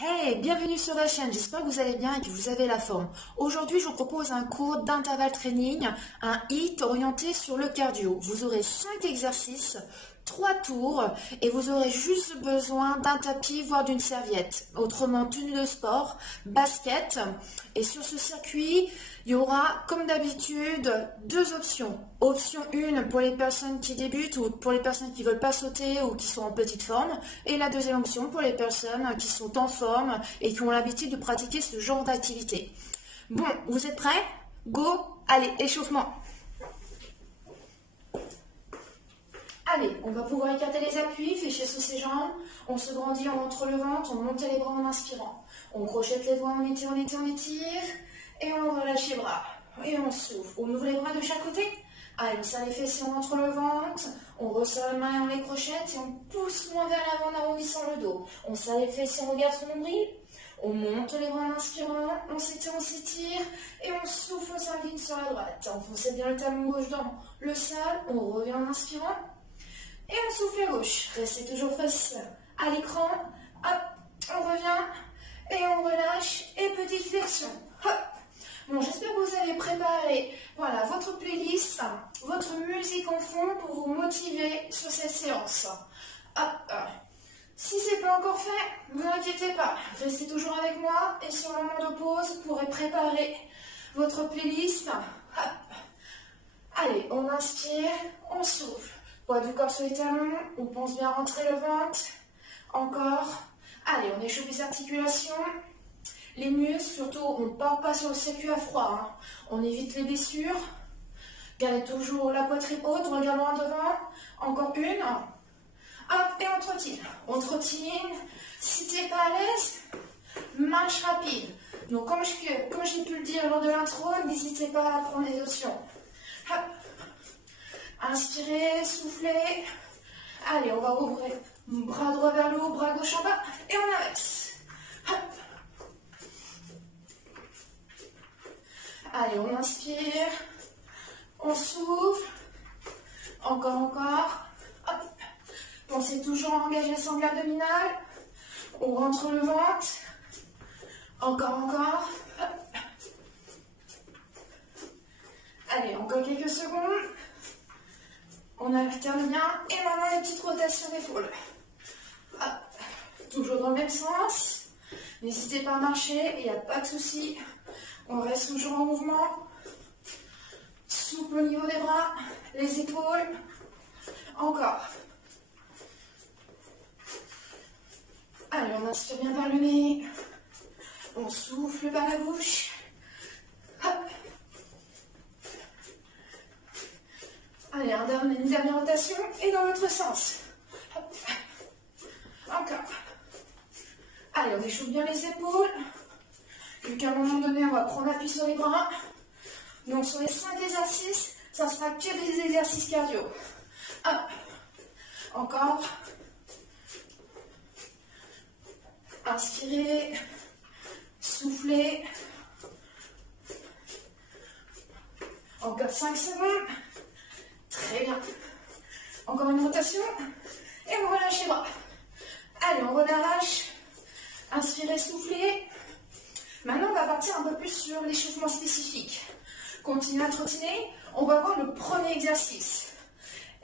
Hey, bienvenue sur la chaîne, j'espère que vous allez bien et que vous avez la forme. Aujourd'hui, je vous propose un cours d'intervalle training, un HIIT orienté sur le cardio. Vous aurez 5 exercices, 3 tours et vous aurez juste besoin d'un tapis, voire d'une serviette. Autrement, tenue de sport, basket. Et sur ce circuit, il y aura, comme d'habitude, 2 options. Option 1 pour les personnes qui débutent ou pour les personnes qui ne veulent pas sauter ou qui sont en petite forme. Et la deuxième option pour les personnes qui sont en forme et qui ont l'habitude de pratiquer ce genre d'activité. Bon, vous êtes prêts? Go! Allez, échauffement! Allez, on va pouvoir écarter les appuis, fléchir sous ses jambes, on se grandit, on montre le ventre, on monte les bras en inspirant. On crochette les doigts, on étire, et on relâche les bras. Et on souffle. On ouvre les bras de chaque côté. Allez, on serre les fessiers, on montre le ventre, on resserre les mains et on les crochette, et on pousse loin vers l'avant en arrondissant le dos. On serre les fessiers, on regarde son nombril, on monte les bras en inspirant, on s'étire, et on souffle au sanguine sur la droite. Enfoncez bien le talon gauche dans le sol, on revient en inspirant. Et on souffle à gauche. Restez toujours face à l'écran. Hop, on revient et on relâche. Et petite flexion. Hop. Bon, j'espère que vous avez préparé votre playlist, votre musique en fond pour vous motiver sur cette séance. Hop. Si ce n'est pas encore fait, ne vous inquiétez pas. Restez toujours avec moi et sur le moment de pause, vous pourrez préparer votre playlist. Hop. Allez, on inspire, on souffle. Poids du corps sur les talons, on pense bien rentrer le ventre. Encore. Allez, on échauffe les articulations. Les muscles, surtout, on ne part pas sur le circuit à froid. On évite les blessures. Gardez toujours la poitrine haute, regardez loin devant. Encore une. Hop, et on trottine. On trottine. Si tu n'es pas à l'aise, marche rapide. Donc, comme j'ai pu le dire lors de l'intro, n'hésitez pas à prendre des options. Hop. Inspirez, soufflez. Allez, on va ouvrir. Bras droit vers le haut, bras gauche en bas. Et on inverse. Hop. Allez, on inspire. On souffle. Encore. Hop. Pensez toujours à engager le sangle abdominal. On rentre le ventre. Encore. Hop. Allez, encore quelques secondes. On alterne bien et maintenant les petites rotations d'épaule. Toujours dans le même sens. N'hésitez pas à marcher, il n'y a pas de souci. On reste toujours en mouvement. Souple au niveau des bras, les épaules. Encore. Allez, on inspire bien par le nez. On souffle par la bouche. Hop. Allez, une dernière rotation et dans l'autre sens. Hop. Encore. Allez, on échauffe bien les épaules. Vu qu'à un moment donné, on va prendre appui sur les bras. Donc, sur les 5 exercices, ça sera que des exercices cardio. Hop. Encore. Inspirez. Soufflez. Encore 5 secondes. Très bien. Encore une rotation. Et on relâche les bras. Allez, on relâche. Inspirez, soufflez. Maintenant, on va partir un peu plus sur l'échauffement spécifique. Continuez à trottiner. On va voir le premier exercice.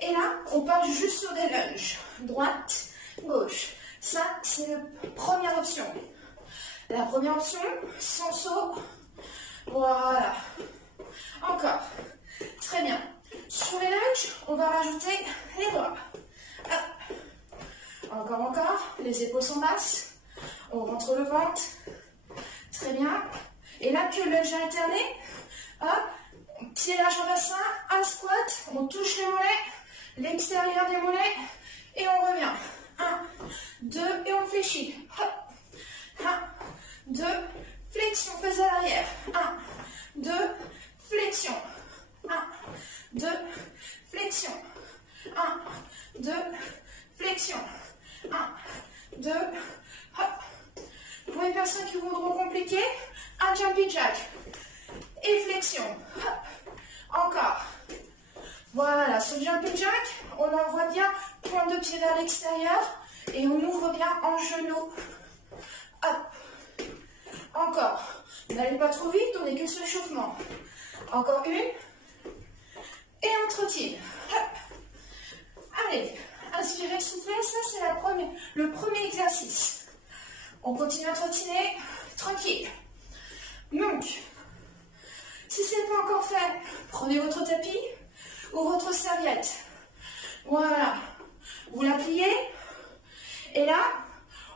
Et là, on part juste sur des lunges. Droite, gauche. Ça, c'est la première option. La première option, sans saut. Voilà. Encore. Très bien. Sur les lunges, on va rajouter les bras. Hop. Encore. Les épaules sont basses. On rentre le ventre. Très bien. Et là, que lunge alterné. Hop. Pied large au bassin. Un squat. On touche les mollets. L'extérieur des mollets. Et on revient. 1, 2. Et on fléchit. Hop. 1, 2. Flexion. Face à l'arrière. 1, 2. Flexion. 1, 2, flexion. 1, 2, flexion. 1, 2, hop. Pour les personnes qui voudront compliquer, un jumping jack. Et flexion. Hop. Encore. Voilà, ce jumping jack, on envoie bien pointe de pied vers l'extérieur et on ouvre bien en genou. Hop. Encore. N'allez pas trop vite, on n'est que sur l'échauffement. Encore une. Et on trottine. Hop. Allez, inspirez, soufflez, ça c'est le premier exercice. On continue à trottiner, tranquille. Donc, si ce n'est pas encore fait, prenez votre tapis ou votre serviette. Voilà. Vous la pliez. Et là,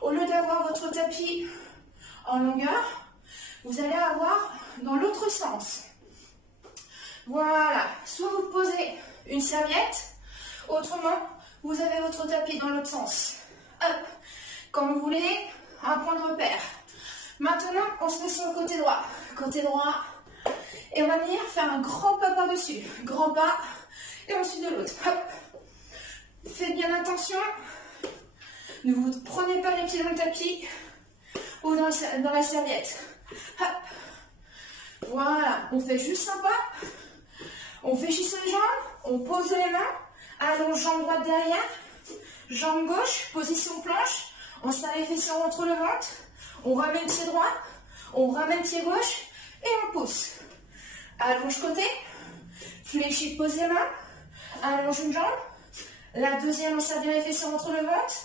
au lieu d'avoir votre tapis en longueur, vous allez avoir dans l'autre sens. Voilà. Soit vous posez une serviette, autrement, vous avez votre tapis dans l'autre sens. Hop. Comme vous voulez, un point de repère. Maintenant, on se met sur le côté droit. Côté droit. Et on va venir faire un grand pas par-dessus. Grand pas. Et ensuite de l'autre. Hop. Faites bien attention. Ne vous prenez pas les pieds dans le tapis ou dans la serviette. Hop. Voilà. On fait juste un pas. On fléchisse les jambes. On pose les mains. Allonge jambe droite derrière. Jambe gauche. Position planche. On serre les fessiers entre le ventre. On ramène pied droit. On ramène pied gauche. Et on pousse. Allonge côté. Fléchis, pose les mains. Allonge une jambe. La deuxième, on serre bien les fessiers entre le ventre.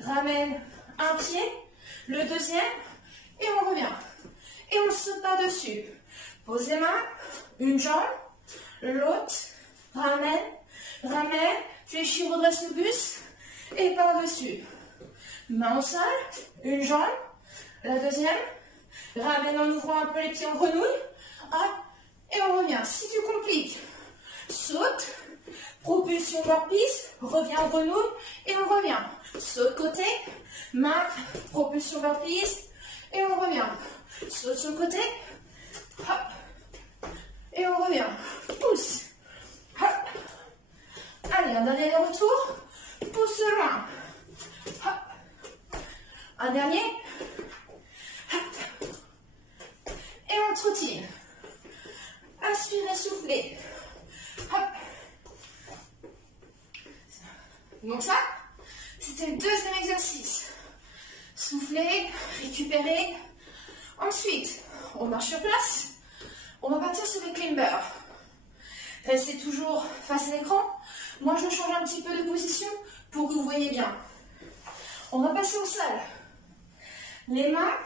Ramène un pied. Le deuxième. Et on revient. Et on saute par-dessus. Pose les mains. Une jambe. L'autre. Ramène. Ramène. Fléchis, redresse le buste. Et par-dessus. Main au sol. Une jambe. La deuxième. Ramène en ouvrant un peu les pieds en grenouille. Hop. Et on revient. Si tu compliques, saute. Propulsion vers-piste. Reviens en grenouille. Et on revient. Saute côté. Main. Propulsion vers-piste. Et on revient. Saute sur le côté. Hop. Et on revient. Pousse. Hop. Allez, un dernier retour. Pousse loin. Hop. Un dernier. Hop. Et on trottine. Inspirez, soufflez. Hop. Donc ça, c'était le deuxième exercice. Soufflez, récupérez. Ensuite, on marche sur place. On va partir sur les climbers. Restez toujours face à l'écran. Moi, je change un petit peu de position pour que vous voyez bien. On va passer au sol. Les mains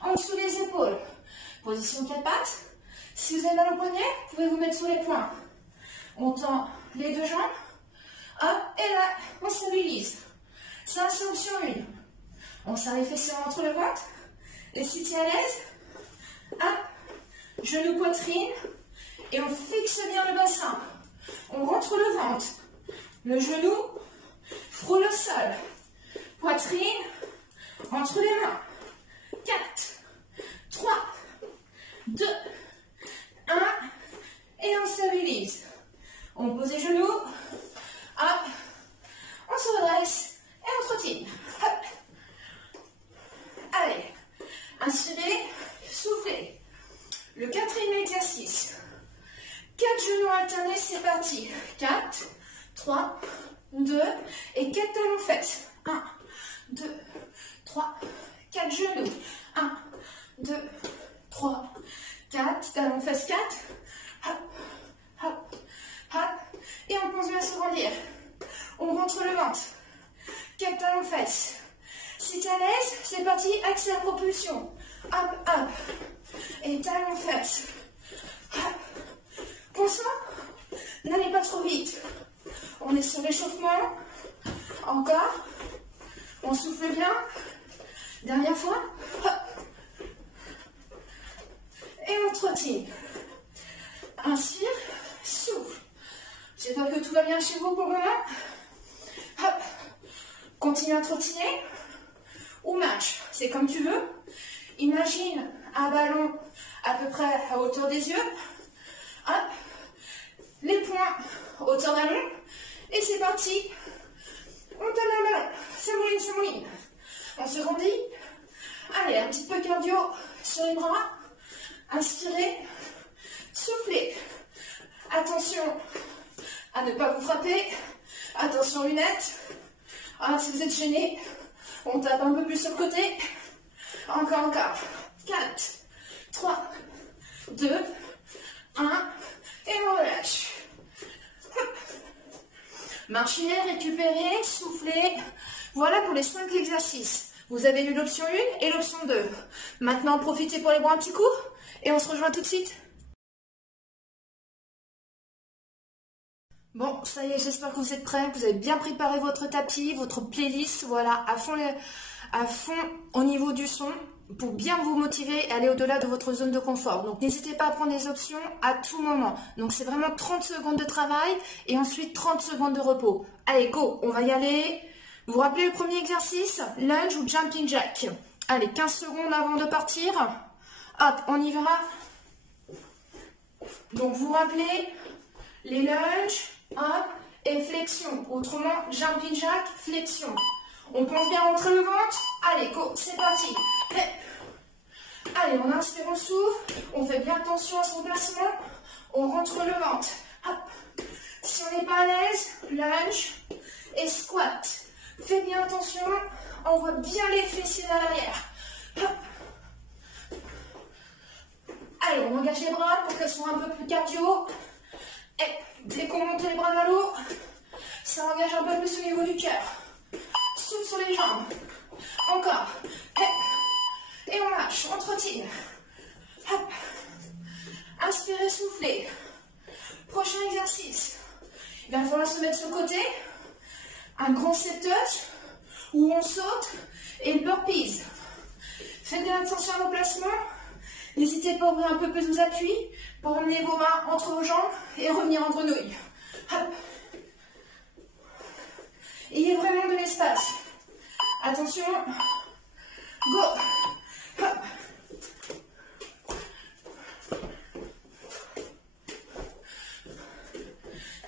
en dessous des épaules. Position 4 pattes. Si vous avez mal au poignet, vous pouvez vous mettre sur les poings. On tend les deux jambes. Hop, et là, on stabilise. Ça, c'est option 1. On serre les fessiers entre le ventre. Les si à l'aise. Hop, genou, poitrine. Et on fixe bien le bassin. On rentre le ventre. Le genou frôle le sol. Poitrine entre les mains. 4, 3, 2, 1. Et on stabilise. On pose les genoux. Hop. On se redresse. Et on trottine. Hop. Allez. Inspirez. Soufflez. Le quatrième exercice. 4 genoux alternés, c'est parti. 4, 3, 2 et 4 talons fesses. 1, 2, 3, 4 genoux. 1, 2, 3, 4. Talons fesses 4. Hop, hop, hop. Et on continue à se grandir. On rentre le ventre. 4 talons fesses. Si tu es à l'aise, c'est parti. Accès à propulsion. Hop, hop. Et talons fesses. Hop. Consent, n'allez pas trop vite. On est sur l'échauffement. Encore. On souffle bien. Dernière fois. Hop. Et on trottine. Inspire, souffle. J'espère que tout va bien chez vous pour le moment. Hop. Continue à trottiner. Ou marche. C'est comme tu veux. Imagine un ballon à peu près à hauteur des yeux. Hop. Les poings, hauteur ballon. Et c'est parti. On donne la main. Ça mouline, ça mouline. On se grandit. Allez, un petit peu cardio sur les bras. Inspirez. Soufflez. Attention à ne pas vous frapper. Attention lunettes. Ah, si vous êtes gêné, on tape un peu plus sur le côté. Encore. 4, 3, 2, 1. Et on relâche. Hop. Marchez, récupérez, soufflez. Voilà pour les 5 exercices. Vous avez eu l'option 1 et l'option 2. Maintenant, profitez pour les bras un petit coup. Et on se rejoint tout de suite. Bon, ça y est, j'espère que vous êtes prêts, que vous avez bien préparé votre tapis, votre playlist, voilà, à fond au niveau du son, pour bien vous motiver et aller au-delà de votre zone de confort. Donc n'hésitez pas à prendre des options à tout moment. Donc c'est vraiment 30 secondes de travail et ensuite 30 secondes de repos. Allez, go, on va y aller. Vous vous rappelez le premier exercice? Lunge ou jumping jack. Allez, 15 secondes avant de partir. Hop, on y va. Donc vous vous rappelez les lunges, hop, et flexion. Autrement, jumping jack, flexion. On pense bien rentrer le ventre. Allez, go, c'est parti. Allez, on inspire, on souffle. On fait bien attention à son placement. On rentre le ventre. Hop. Si on n'est pas à l'aise, lunge et squat. Faites bien attention. On voit bien les fessiers à l'arrière. Hop. Allez, on engage les bras pour qu'elles soient un peu plus cardio. Et dès qu'on monte les bras vers le haut, ça engage un peu plus au niveau du cœur. Souffle sur les jambes. Encore. Et on marche, on trottine. Hop. Inspirez, soufflez. Prochain exercice. Il va falloir se mettre sur le côté. Un grand step touch où on saute et burpees. Faites bien attention à vos placements. N'hésitez pas à ouvrir un peu plus vos appuis pour emmener vos mains entre vos jambes et revenir en grenouille. Hop. Il y a vraiment de l'espace. Attention. Go. Hop.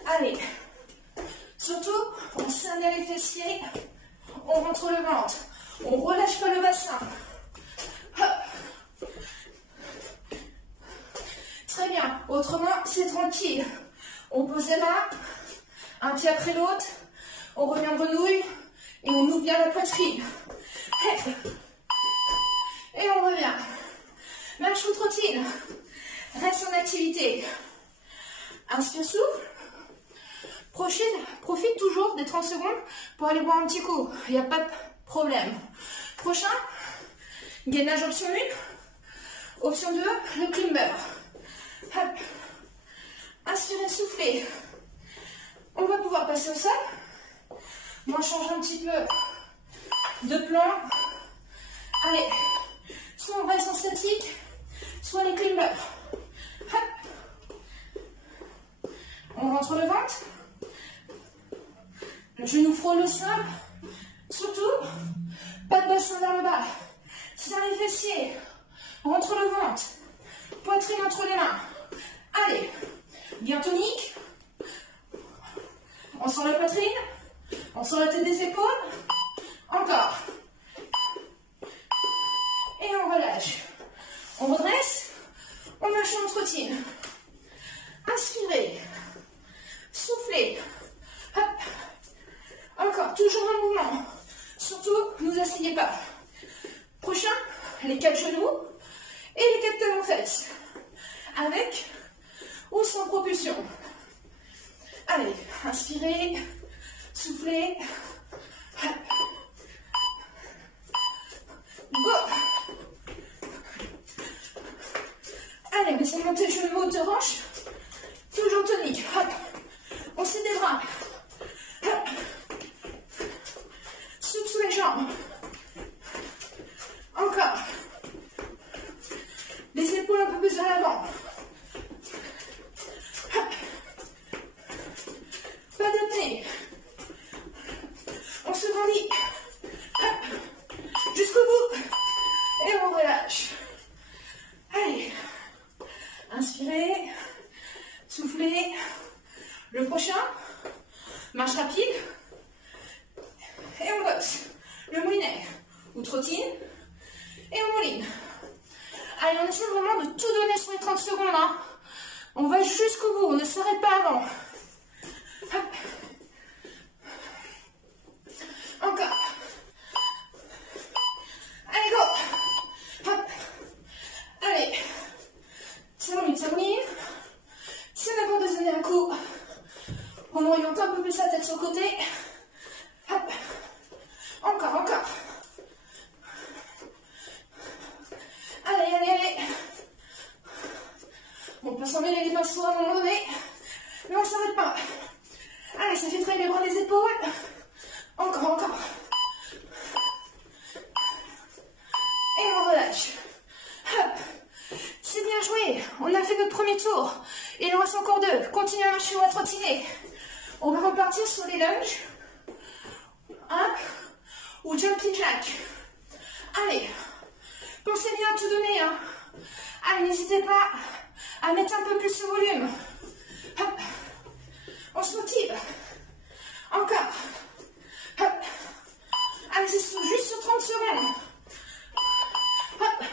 Allez. Surtout, on serre les fessiers. On rentre le ventre. On ne relâche pas le bassin. Hop. Très bien. Autrement, c'est tranquille. On pose les mains, un pied après l'autre. On revient en grenouille et on ouvre bien la poitrine. Et on revient. Marche ou trottine. Reste en activité. Inspire, souffle. Profite toujours des 30 secondes pour aller boire un petit coup. Il n'y a pas de problème. Prochain, gainage option 1. Option 2, le climber. Hop. Inspirez, soufflez. On va pouvoir passer au sol. Moi, je change un petit peu de plan. Allez, soit on reste en statique, soit les climbers. Hop. On rentre le ventre. Le genou frôle le sein. Surtout, pas de bassin vers le bas. Serre les fessiers. Rentre le ventre. Poitrine entre les mains. Allez, bien tonique. On sent la poitrine. On sent la tête des épaules. Encore. Et on relâche. On redresse. On marche en trottine. Inspirez. Soufflez. Hop. Encore, toujours un mouvement. Surtout, ne vous asseyez pas. Prochain, les 4 genoux et les 4 talons fesses. Avec ou sans propulsion. Allez, inspirez. Soufflez. Hop. Go. Allez, laissez monter le genou haute hanche. Toujours tonique. Hop. On serre les bras. Hop. Souple sous les jambes. Encore. Les épaules un peu plus à l'avant. Hop. Pas d'apnée. On se grandit. Hop. Jusqu'au bout. Et on relâche. Allez. Inspirez. Soufflez. Le prochain. Marche rapide. Et on bosse. Le moulinet. Ou trottine. Et on mouline. Allez, on essaie vraiment de tout donner sur les 30 secondes. Hein. On va jusqu'au bout. On ne s'arrête pas avant. Hop. Encore. Allez, go. tête sur le côté. Hop. Encore, encore. Allez, allez, allez. On peut s'emmêler les pinceaux à un moment donné, mais on ne s'arrête pas. Allez, ça fait travailler les bras, les épaules. Encore, encore. Et on relâche. Hop. C'est bien joué. On a fait notre premier tour. Il en reste encore 2. Continuez à marcher ou à trottiner. On va repartir sur les lunges. Hop. Ou jumping jack. Allez. Pensez bien à tout donner. Hein. Allez, n'hésitez pas à mettre un peu plus de volume. Hop. On se motive. Encore. Hop. Allez, c'est juste sur 30 secondes. Hop.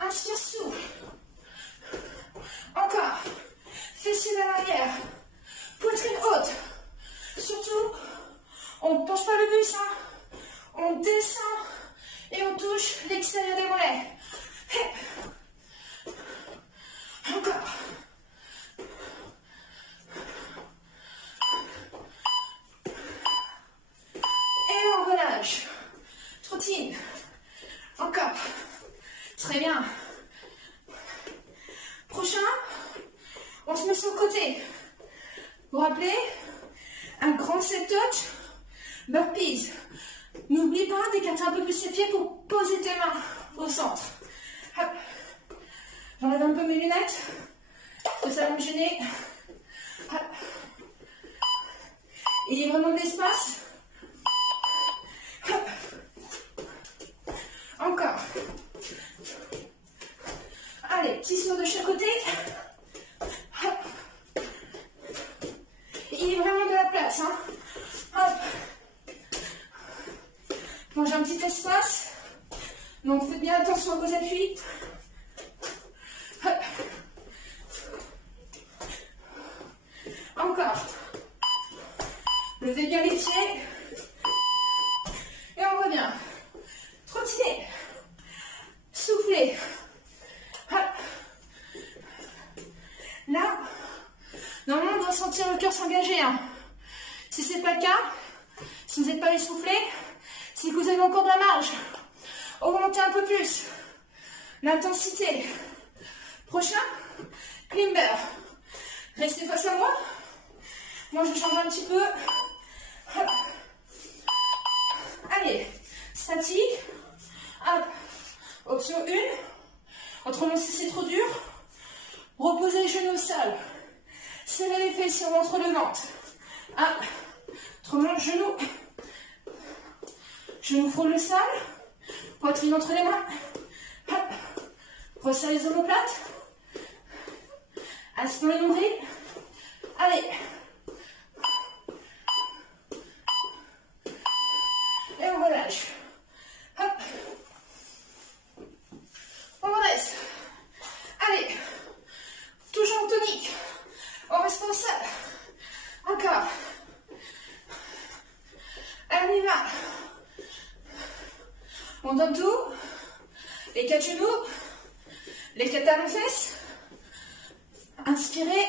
Inspire, souffle. Encore. Fessiers vers l'arrière. Poitrine haute. Surtout, on ne penche pas le buste. Hein. On descend et on touche l'extérieur des mollets. Encore. Et on relâche. Trottine. Encore. Très bien. Prochain, on se met sur le côté. Vous vous rappelez, un grand step touch, burpees. N'oublie pas d'écarter un peu plus ses pieds pour poser tes mains au centre. Hop. J'enlève un peu mes lunettes, que ça va me gêner. Hop. Il y a vraiment de l'espace. Hop. Encore. Allez, petit saut de chaque côté. Hop. Il y a vraiment de la place. Hein. Hop. Bon, j'ai un petit espace. Donc faites bien attention à vos appuis. Hop. Encore. Levez bien les pieds. Et on revient. Trottinez. Soufflez. Hop. Là, normalement on doit sentir le cœur s'engager. Hein. Si ce n'est pas le cas, si vous n'êtes pas essoufflé, c'est que vous avez encore de la marge. Augmentez un peu plus l'intensité. Prochain, climber. Restez face à moi. Moi je change un petit peu. Hop. Allez, statique. Hop. Option 1. Autrement, si c'est trop dur, reposez les genoux au sol. Serrez les fessiers entre le ventre. Hop. Autrement, genoux frôlent le sol. Poitrine entre les mains. Hop. Resserrez les omoplates. Aspirez le nombril. Allez. Et on relâche. Hop. On redresse. Allez. Toujours en tonique. On reste au sol. Encore. Allez, on y va. On donne tout. Les 4 genoux. Les 4 talons fesses. Inspirez.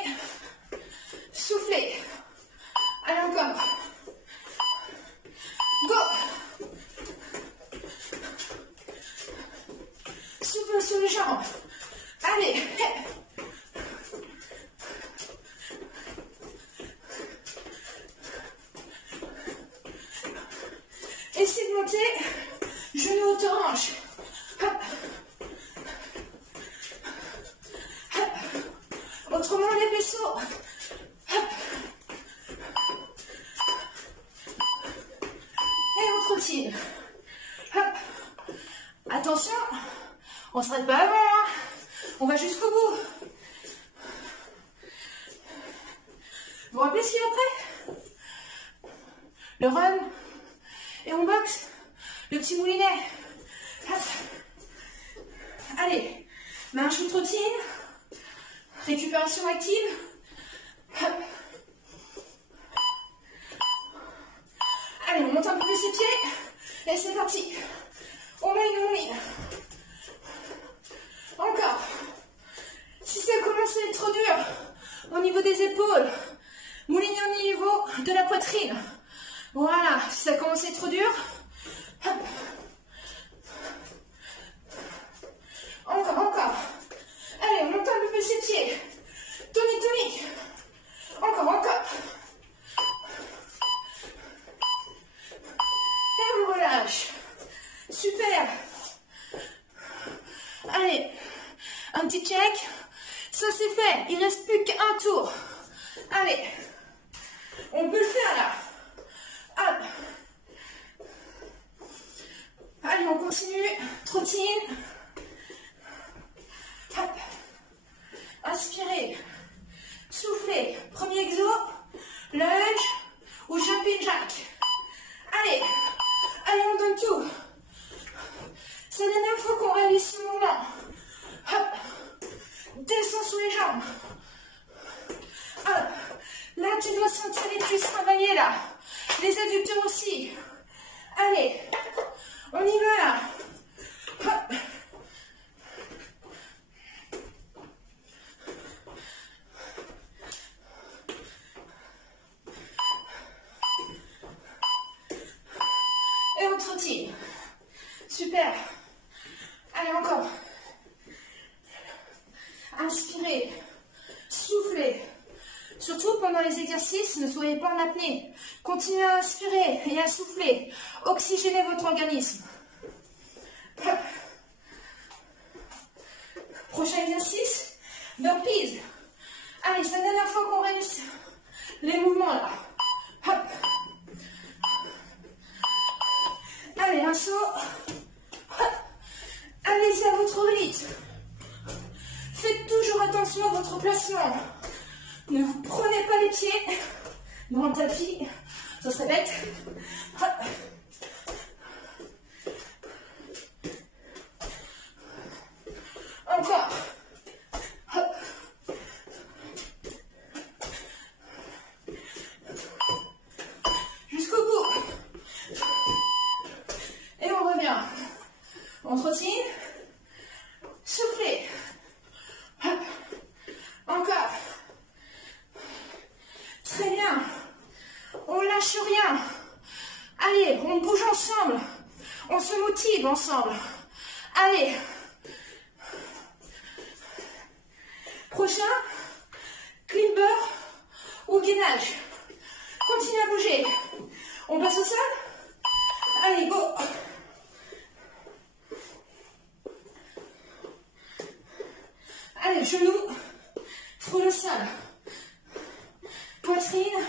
Soufflez. Allez, encore. Go. Souffle sur les jambes. Allez. Essayez de monter. Genoux haute hanche. Hop. Hop. Autrement, les vaisseaux. Hop. Et on trottine. Hop. Attention, on ne s'arrête pas avant. Hein. On va jusqu'au bout. Vous vous rappelez ce qu'il y a après? Le run. Et on boxe. Le petit moulinet. Hop. Allez. Marche ou trottine. Récupération active. Hop. Allez, on monte un peu plus ses pieds. Et c'est parti. On met une ligne. Encore. Si ça commence à être trop dur, au niveau des épaules. Moulinez au niveau de la poitrine. Voilà, si ça commence à être trop dur, hop. Encore, encore. Allez, on monte un peu plus ses pieds. Tonique. Encore, encore. Et on relâche. Super. Allez, un petit check. Ça c'est fait. Il ne reste plus qu'un tour. Allez. On peut le faire là. Hop. Allez, on continue. Trottine. Hop. Inspirez. Soufflez. Premier exo. Lunge ou jumping jack. Allez. Allez, on donne tout. C'est la dernière fois qu'on réalise ce mouvement. Hop. Descends sous les jambes. Hop. Là, tu dois sentir les cuisses travailler là. Les adducteurs aussi. Allez. On y va là. Hop. Et on trottine. Super. Allez, encore. Inspirez. Soufflez. Surtout pendant les exercices, ne soyez pas en apnée. Continuez à inspirer et à souffler. Oxygénez votre organisme. Hop. Prochain exercice, burpees. Allez, c'est la dernière fois qu'on réussit les mouvements là. Hop. Allez, un saut. Hop. Allez-y à votre rythme. Faites toujours attention à votre placement. Ne vous prenez pas les pieds dans le tapis. Ça serait bête. Hop. Encore. Hop. Jusqu'au bout. Et on revient. On trottine. Soufflez. Hop. Encore. Très bien. On lâche rien. Allez, on bouge ensemble. On se motive ensemble. Allez. Prochain, climber ou gainage. Continuez à bouger. On passe au sol. Allez, go. Allez, genoux, frôle le sol. Poitrine,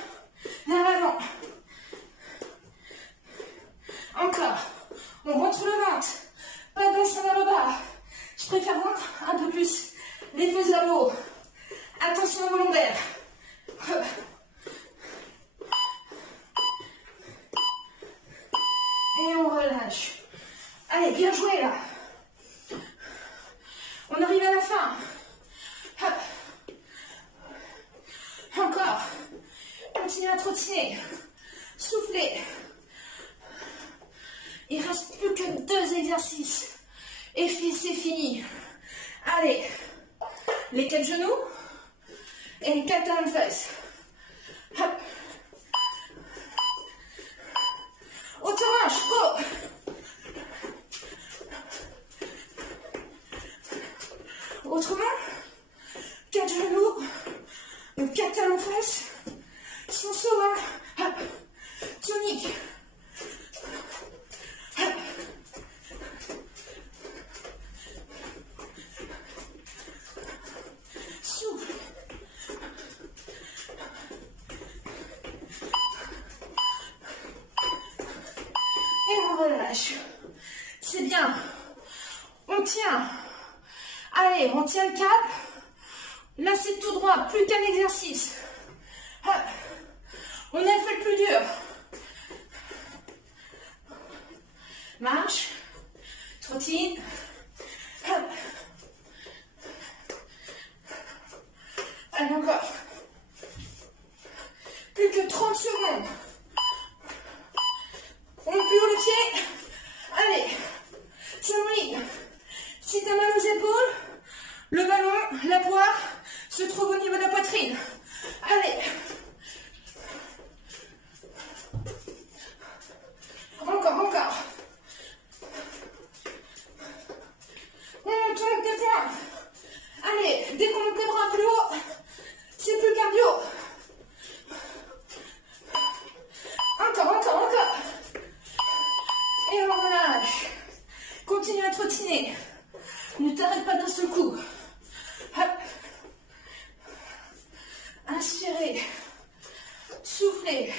vers l'avant. Encore. On rentre le ventre. Pas de bassin vers le bas. Je préfère voir un peu plus les fesses vers le haut. Attention à vos lombaires. Et on relâche. Allez, bien joué là. On arrive à la fin. Hop. Encore. Continuez à trottiner. Soufflez. Il ne reste plus que 2 exercices. Et c'est fini. Allez. Les 4 genoux. Et les 4 talons de fesses. Hop. Autorange. Go. Autrement, 4 genoux, 4 talons de fesses, son saut, hop, tonique, hop. Souffle. Et on relâche. C'est bien. On tient. Allez, on tient le cap. Là, c'est tout droit, plus qu'un exercice. Hop. On a fait le plus dur. Marche. Trottine. Hop. Allez, encore. Plus que 30 secondes. On plie le pied. Allez. Ça mouline. Si tu as mal aux épaules, le ballon, la poire, se trouve au niveau de la poitrine. inspirez. Soufflez.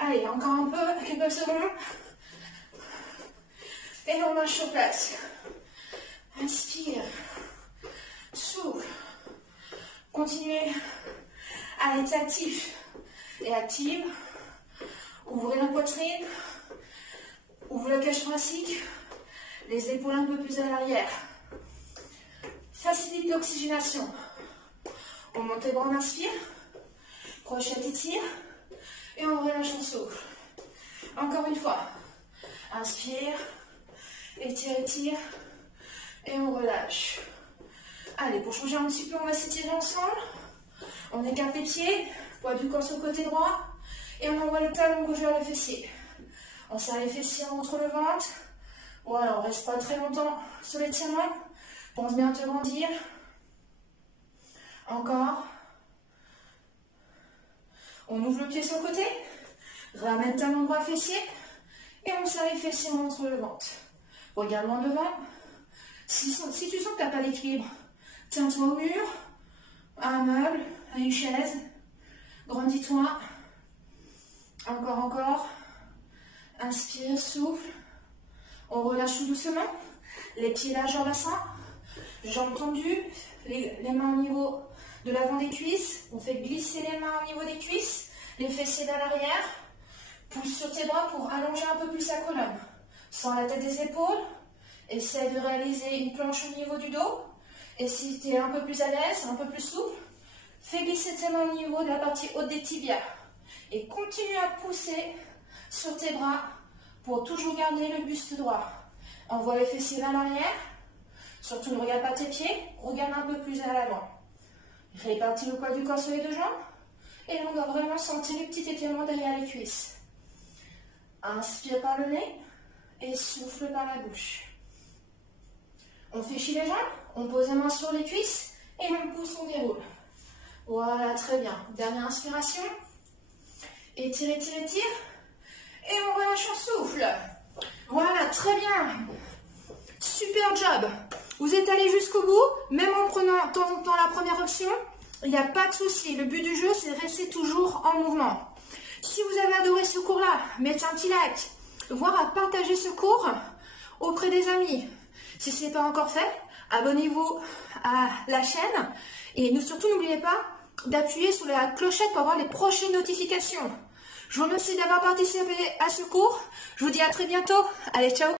Allez, encore un peu, quelques secondes. Et on marche sur place. Inspire. Souffle. Continuez à être actif et active. Ouvrez la poitrine. Ouvrez la cage thoracique. Les épaules un peu plus à l'arrière. Facilite l'oxygénation. On monte les bras, on inspire. Crochette, étire. Et on relâche, on souffle. Encore une fois. Inspire. Étire, étire. Et on relâche. Allez, pour changer un petit peu, on va s'étirer ensemble. On écarte les pieds. Poids du corps sur le côté droit. Et on envoie le talon gauche vers le fessier. On serre les fessiers entre le ventre. Voilà, on ne reste pas très longtemps sur l'étirement. Pense bien à te grandir. Encore. On ouvre le pied sur le côté. Ramène talon droit fessier. Et on serre les fessiers entre le ventre. Regarde loin devant. Si tu sens que tu n'as pas l'équilibre, tiens-toi au mur, à un meuble, à une chaise. Grandis-toi. Encore. Inspire, souffle. On relâche tout doucement. Les pieds largeur bassin. Jambes tendues. Les mains au niveau de l'avant des cuisses. On fait glisser les mains au niveau des cuisses. Les fessiers vers l'arrière. Pousse sur tes bras pour allonger un peu plus la colonne. Sans la tête des épaules. Essaye de réaliser une planche au niveau du dos. Et si tu es un peu plus à l'aise, un peu plus souple, fais glisser tes mains au niveau de la partie haute des tibias. Et continue à pousser sur tes bras pour toujours garder le buste droit. Envoie les fessiers vers l'arrière. Surtout ne regarde pas tes pieds, regarde un peu plus à l'avant. Répartis le poids du corps sur les deux jambes. Et on doit vraiment sentir les petits étirements derrière les cuisses. Inspire par le nez et souffle par la bouche. On fléchit les jambes, on pose les mains sur les cuisses et on pousse, on déroule. Voilà, très bien. Dernière inspiration. Étire. Et on relâche, on souffle. Voilà, très bien. Super job. Vous êtes allé jusqu'au bout, même en prenant de temps en temps la première option. Il n'y a pas de souci. Le but du jeu, c'est de rester toujours en mouvement. Si vous avez adoré ce cours-là, mettez un petit like. Voire à partager ce cours auprès des amis. Si ce n'est pas encore fait, abonnez-vous à la chaîne. Et surtout, n'oubliez pas d'appuyer sur la clochette pour avoir les prochaines notifications. Je vous remercie d'avoir participé à ce cours. Je vous dis à très bientôt. Allez, ciao!